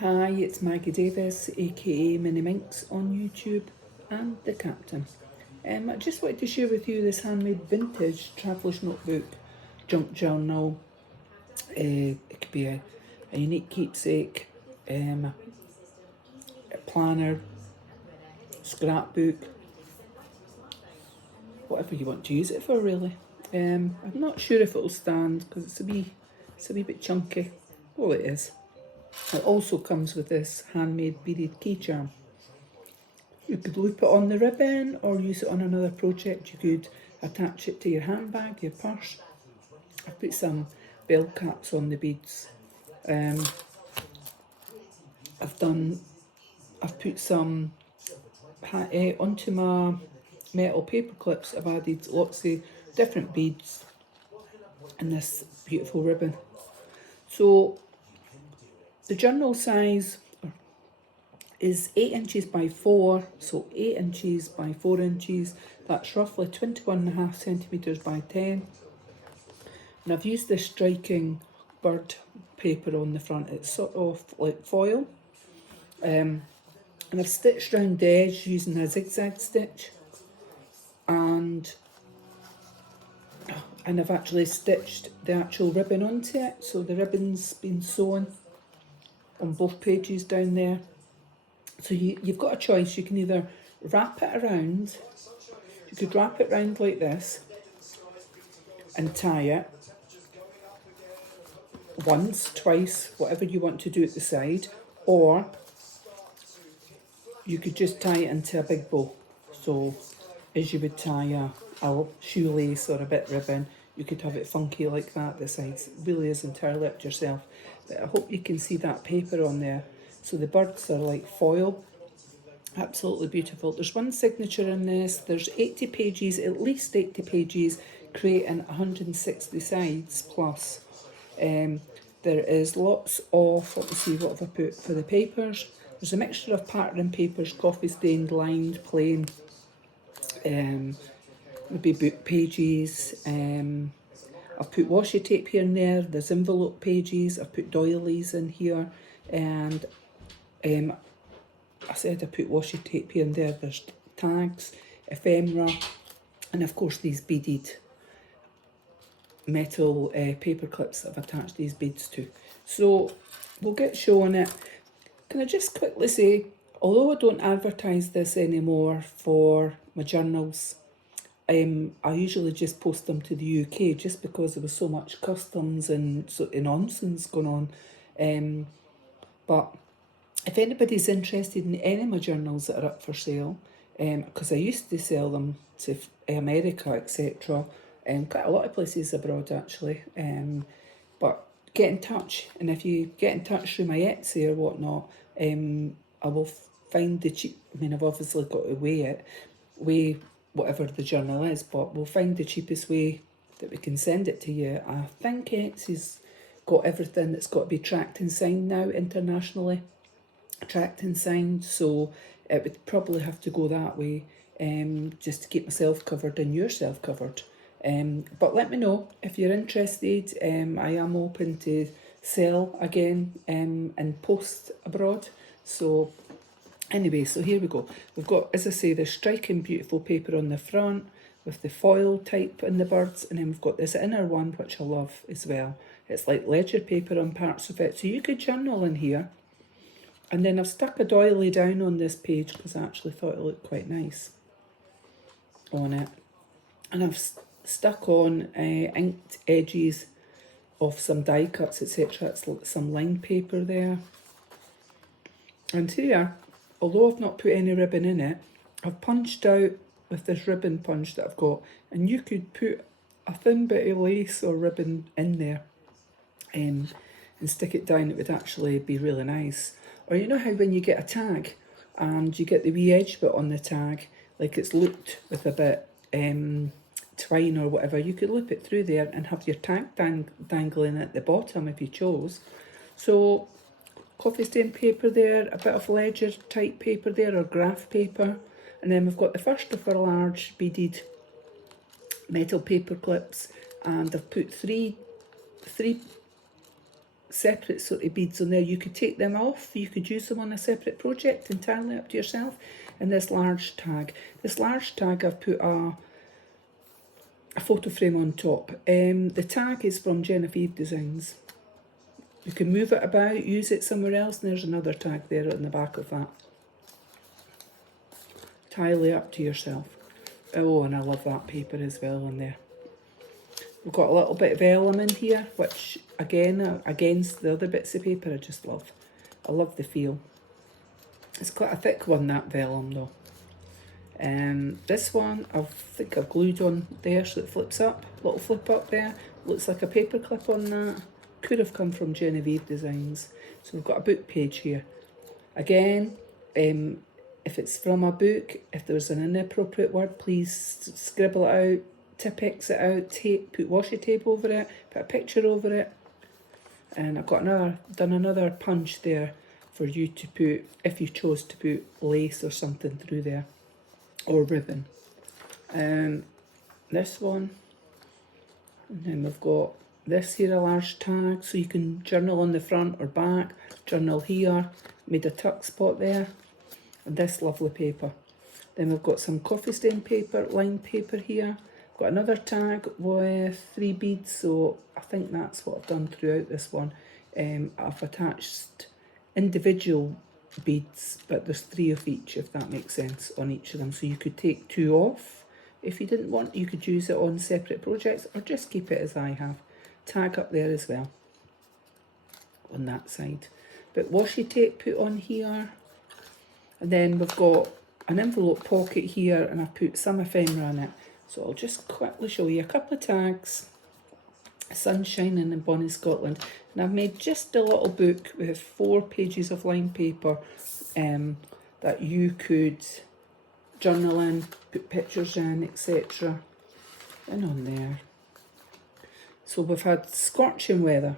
Hi, it's Maggie Davis, aka Mini Minx on YouTube and the Captain. I just wanted to share with you this handmade vintage traveller's notebook, junk journal. It could be a unique keepsake, a planner, scrapbook, whatever you want to use it for really. I'm not sure if it'll stand because it's a wee bit chunky. Well, it is. It also comes with this handmade beaded key charm. You could loop it on the ribbon or use it on another project. You could attach it to your handbag, your purse. I've put some bell caps on the beads. I've put some onto my metal paper clips. I've added lots of different beads and this beautiful ribbon. So the journal size is 8 inches by 4, so 8 inches by 4 inches. That's roughly 21.5 centimetres by 10. And I've used this striking bird paper on the front. It's sort of like foil. And I've stitched round the edge using a zigzag stitch. And I've actually stitched the actual ribbon onto it. So the ribbon's been sewn on both pages down there. So you've got a choice. You can either wrap it around. You could wrap it around like this and tie it once, twice, whatever you want to do at the side, or you could just tie it into a big bow. So as you would tie a shoelace or a bit ribbon, you could have it funky like that. The sides really is entirely up to yourself. But I hope you can see that paper on there. So the birds are like foil. Absolutely beautiful. There's one signature in this. There's 80 pages, at least 80 pages, creating 160 sides plus. There is lots of, let me see, what have I put for the papers? There's a mixture of pattern papers, coffee stained, lined, plain, maybe book pages. I've put washi tape here and there. There's envelope pages. I've put doilies in here, and I said I put washi tape here and there. There's tags, ephemera, and of course these beaded metal paper clips that I've attached these beads to. So we'll get showing it. Can I just quickly say, although I don't advertise this anymore for my journals, I usually just post them to the UK just because there was so much customs and nonsense going on. But if anybody's interested in any of my journals that are up for sale, because I used to sell them to America, etc., quite a lot of places abroad actually, but get in touch, and if you get in touch through my Etsy or whatnot, I will find the cheap, I mean I've obviously got to weigh whatever the journal is, but we'll find the cheapest way that we can send it to you. I think Etsy's got everything that's got to be tracked and signed now internationally. Tracked and signed, so it would probably have to go that way, just to keep myself covered and yourself covered. But let me know if you're interested. I am open to sell again and post abroad. So anyway, so here we go. We've got, as I say, this striking beautiful paper on the front with the foil type in the birds, and then we've got this inner one which I love as well. It's like ledger paper on parts of it, so you could journal in here. And then I've stuck a doily down on this page because I actually thought it looked quite nice on it. And I've stuck on inked edges of some die cuts, etc. It's some lined paper there. And here, although I've not put any ribbon in it, I've punched out with this ribbon punch that I've got. And you could put a thin bit of lace or ribbon in there and stick it down. It would actually be really nice. Or you know how when you get a tag and you get the wee edge bit on the tag, like it's looped with a bit twine or whatever, you could loop it through there and have your tag dangling at the bottom if you chose. So coffee stain paper there, a bit of ledger type paper there or graph paper, and then we've got the first of our large beaded metal paper clips, and I've put three separate sort of beads on there. You could take them off, you could use them on a separate project, entirely up to yourself. And this large tag. This large tag I've put a photo frame on top. The tag is from Genevieve Designs. You can move it about, use it somewhere else, and there's another tag there on the back of that. Entirely up to yourself. Oh, and I love that paper as well in there. We've got a little bit of vellum in here, which again, against the other bits of paper, I just love. I love the feel. It's quite a thick one, that vellum though. This one, I think I've glued on there so it flips up. Little flip up there. Looks like a paper clip on that. Could have come from Genevieve Designs. So we've got a book page here. Again, if it's from a book, if there's an inappropriate word, please scribble it out, Tipp-Ex it out, put washi tape over it, put a picture over it. And I've got done another punch there for you to put, if you chose to put lace or something through there, or ribbon. This one, and then we've got this here, a large tag, so you can journal on the front or back, journal here, made a tuck spot there, and this lovely paper. Then we've got some coffee stain paper, lined paper here. Got another tag with 3 beads, so I think that's what I've done throughout this one. I've attached individual beads, but there's 3 of each, if that makes sense, on each of them. So you could take 2 off if you didn't want. You could use it on separate projects, or just keep it as I have. Tag up there as well on that side. But washi tape put on here, and then we've got an envelope pocket here, and I've put some ephemera in it. So I'll just quickly show you a couple of tags. Sun shining in Bonnie, Scotland. And I've made just a little book with 4 pages of lined paper that you could journal in, put pictures in, etc. And on there. So we've had scorching weather,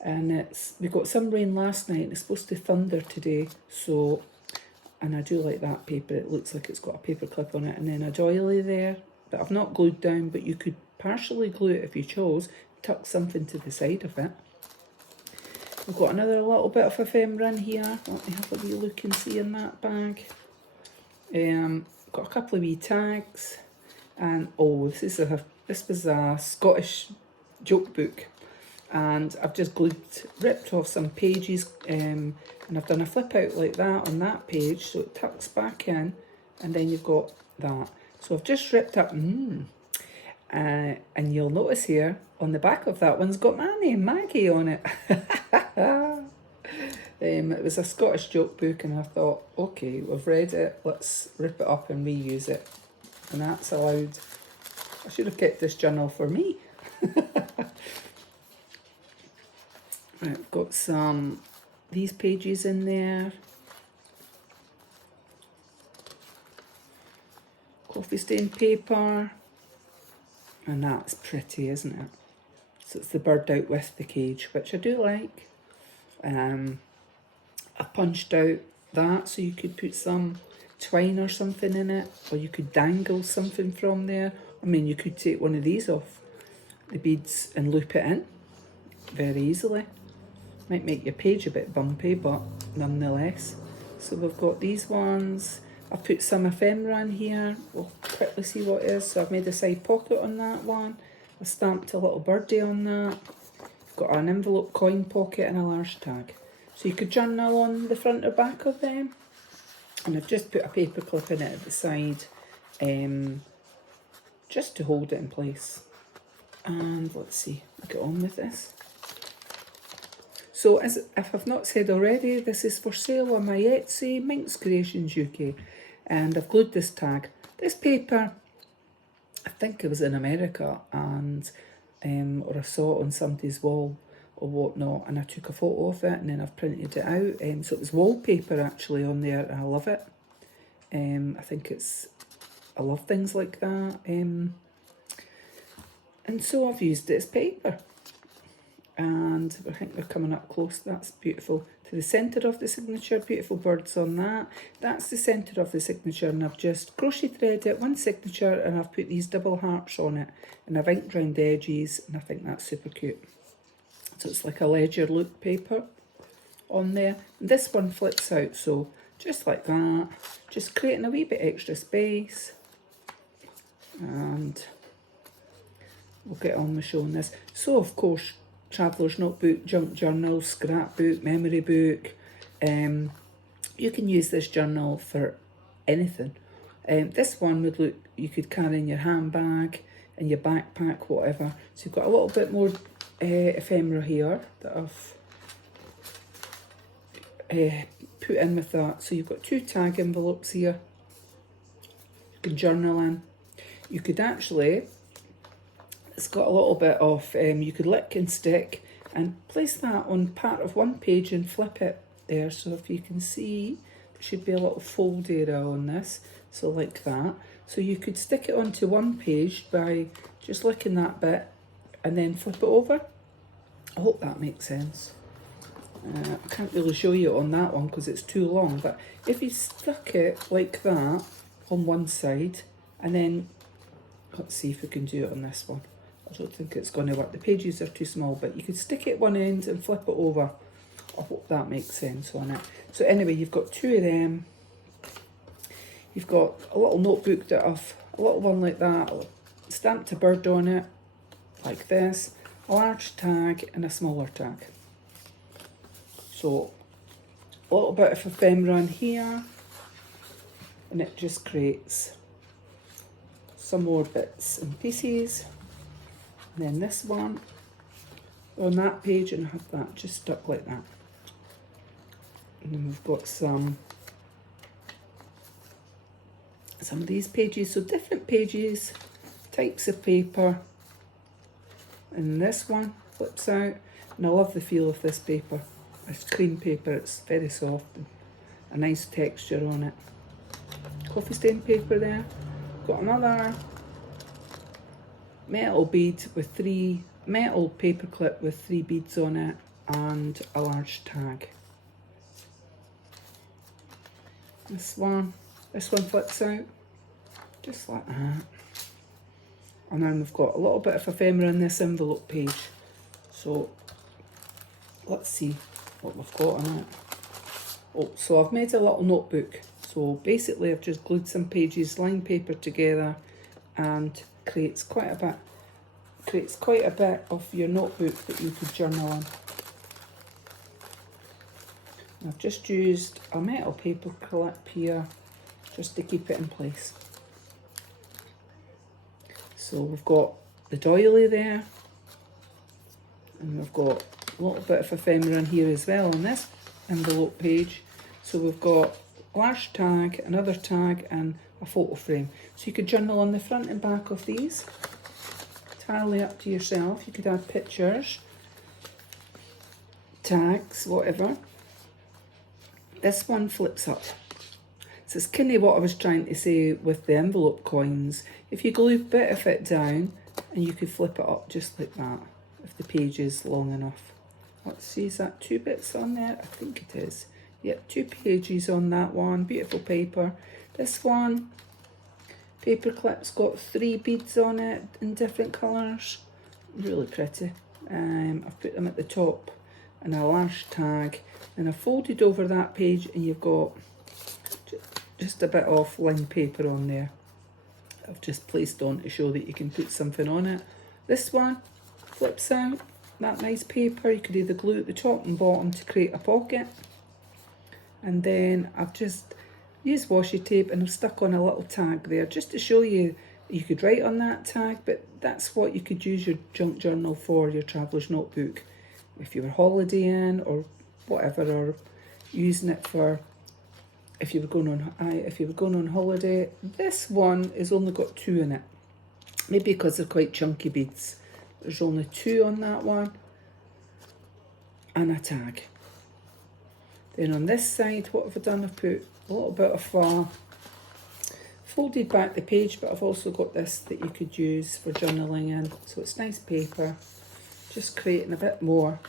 and we got some rain last night, and it's supposed to thunder today. So, and I do like that paper. It looks like it's got a paper clip on it, and then a doily there that I've not glued down, but you could partially glue it if you chose. Tuck something to the side of it. We've got another little bit of ephemera in here. Let me have a wee look and see in that bag. Got a couple of wee tags, and oh, this was a Scottish joke book, and I've just ripped off some pages, and I've done a flip out like that on that page, so it tucks back in, and then you've got that. So I've just ripped up, and you'll notice here on the back of that one's got my name, Maggie, on it. It was a Scottish joke book, and I thought, okay, we've read it, let's rip it up and reuse it, and that's allowed. I should have kept this journal for me. Right, I've got these pages in there. Coffee stain paper, and that's pretty, isn't it? So it's the bird out with the cage, which I do like. I punched out that so you could put some twine or something in it, or you could dangle something from there. I mean, you could take one of these off the beads and loop it in very easily. Might make your page a bit bumpy, but nonetheless. So we've got these ones. I've put some ephemera in here. We'll quickly see what it is. So I've made a side pocket on that one. I stamped a little birdie on that. I've got an envelope coin pocket and a large tag. So you could journal on the front or back of them. And I've just put a paper clip in it at the side, just to hold it in place. And let's see, I'll get on with this. So if I've not said already, this is for sale on my Etsy, MinxCreationsUK, and I've glued this tag. This paper, I think it was in America, and or I saw it on somebody's wall or whatnot, and I took a photo of it, and then I've printed it out. So it was wallpaper actually on there, and I love it. I love things like that. And so I've used it as paper. And I think we're coming up close. That's beautiful. To the centre of the signature, beautiful birds on that. That's the centre of the signature, and I've just crochet threaded one signature, and I've put these double hearts on it, and I've inked round the edges, and I think that's super cute. So it's like a ledger look paper on there. And this one flips out, so just like that, just creating a wee bit extra space. And we'll get on with showing this. So of course, traveller's notebook, junk journal, scrapbook, memory book. You can use this journal for anything. This one would look, you could carry in your handbag, in your backpack, whatever. So you've got a little bit more ephemera here that I've put in with that. So you've got 2 tag envelopes here. You can journal in. You could actually, it's got a little bit of, you could lick and stick and place that on part of one page and flip it there. So if you can see, there should be a little fold area on this. So like that. So you could stick it onto one page by just licking that bit and then flip it over. I hope that makes sense. I can't really show you on that one because it's too long, but if you stuck it like that on one side and then, let's see if we can do it on this one. I don't think it's going to work. The pages are too small, but you could stick it one end and flip it over. I hope that makes sense on it. So anyway, you've got 2 of them. You've got a little notebook that I've, a little one like that, stamped a bird on it, like this, a large tag and a smaller tag. So a little bit of ephemera in here, and it just creates some more bits and pieces. And then this one on that page, and I have that just stuck like that. And then we've got some of these pages, so different pages, types of paper. And this one flips out, and I love the feel of this paper. It's cream paper, it's very soft and a nice texture on it. Coffee stain paper there. Got another metal bead with 3 metal paper clip with 3 beads on it and a large tag. This one flips out just like that. And then we've got a little bit of ephemera in this envelope page. So let's see what we've got on it. Oh, so I've made a little notebook. So basically I've just glued some pages, lined paper together, and creates quite a bit of your notebook that you could journal in. And I've just used a metal paper clip here just to keep it in place. So we've got the doily there, and we've got a little bit of ephemera in here as well on this envelope page. So we've got a large tag, another tag, and a photo frame. So you could journal on the front and back of these. Entirely up to yourself. You could add pictures, tags, whatever. This one flips up. So it's kind of what I was trying to say with the envelope coins. If you glue a bit of it down, and you could flip it up just like that, if the page is long enough. Let's see, is that 2 bits on there? I think it is. Yep, 2 pages on that one. Beautiful paper. This one, paper clip's got 3 beads on it in different colours. Really pretty. I've put them at the top, and a large tag. And I've folded over that page, and you've got just a bit of lined paper on there. I've just placed on to show that you can put something on it. This one flips out, that nice paper. You could either glue at the top and bottom to create a pocket. And then I've just used washi tape and I've stuck on a little tag there just to show you, you could write on that tag, but that's what you could use your junk journal for, your traveller's notebook. If you were holidaying or whatever, or using it for if you were going on holiday. This one has only got 2 in it, maybe because they're quite chunky beads. There's only 2 on that one, and a tag. Then on this side, what have I done? I've put a little bit of folded back the page, but I've also got this that you could use for journaling in. So it's nice paper, just creating a bit more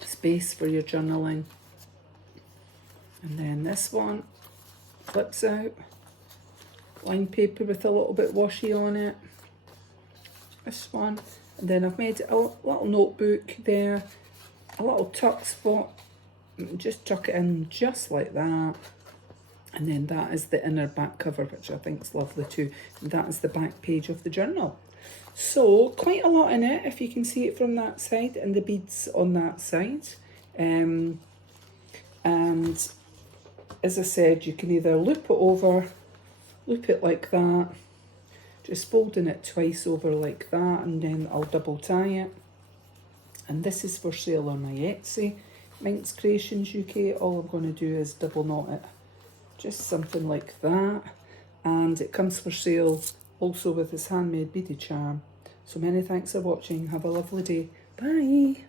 space for your journaling. And then this one flips out, lined paper with a little bit washi on it. This one, And then I've made a little notebook there, a little tuck spot, just tuck it in just like that. And then that is the inner back cover, which I think is lovely too. And that is the back page of the journal. So quite a lot in it, if you can see it from that side, and the beads on that side. And as I said, you can either loop it over, loop it like that, just folding it twice over like that, and then I'll double tie it. And this is for sale on my Etsy, MinxCreationsUK. All I'm going to do is double knot it, just something like that. And it comes for sale also with this handmade beaded charm. So many thanks for watching. Have a lovely day. Bye.